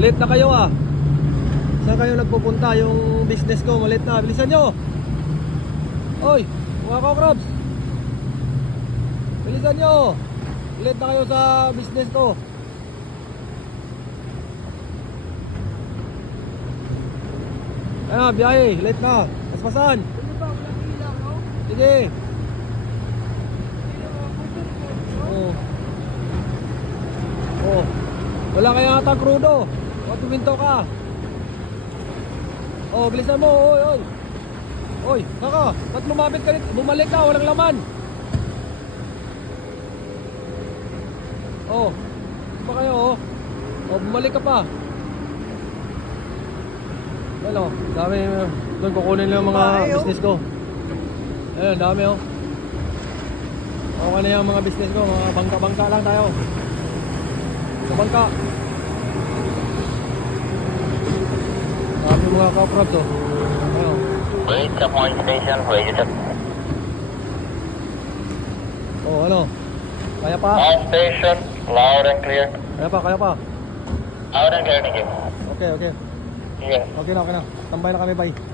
Late na kayo ah. Saan kayo nagpupunta? Yung business ko, malit na. Bilisan nyo. Oy, mga ka-crabs. Bilisan nyo. Late na kayo sa business ko. Ayan, biyahe. Late na. Paspasan. Sige. Oh. Oh. Wala kaya atang krudo. Huwag tuminto ka. Oh, bilisan mo. Oy, oy. Oy, kaka, ba't lumapit ka dito? Bumalik ka, walang laman. Oh, ba kayo oh. Oh, bumalik ka pa. Ano, dami doon kukunin lang mga business ko. Ayun, dami oh. Okay na yung mga business ko, mga bangka-bangka lang tayo. Sa bangka. Dami mga ka-crabs oh. Ayun. Wait, sa point station, wait, sa Oh, ano? Kaya pa? point station, loud and clear. Kaya pa, kaya pa. Loud and clear, thank you. Okay, okay. Yeah. Okay na, okay na. Tambay na kami, bye.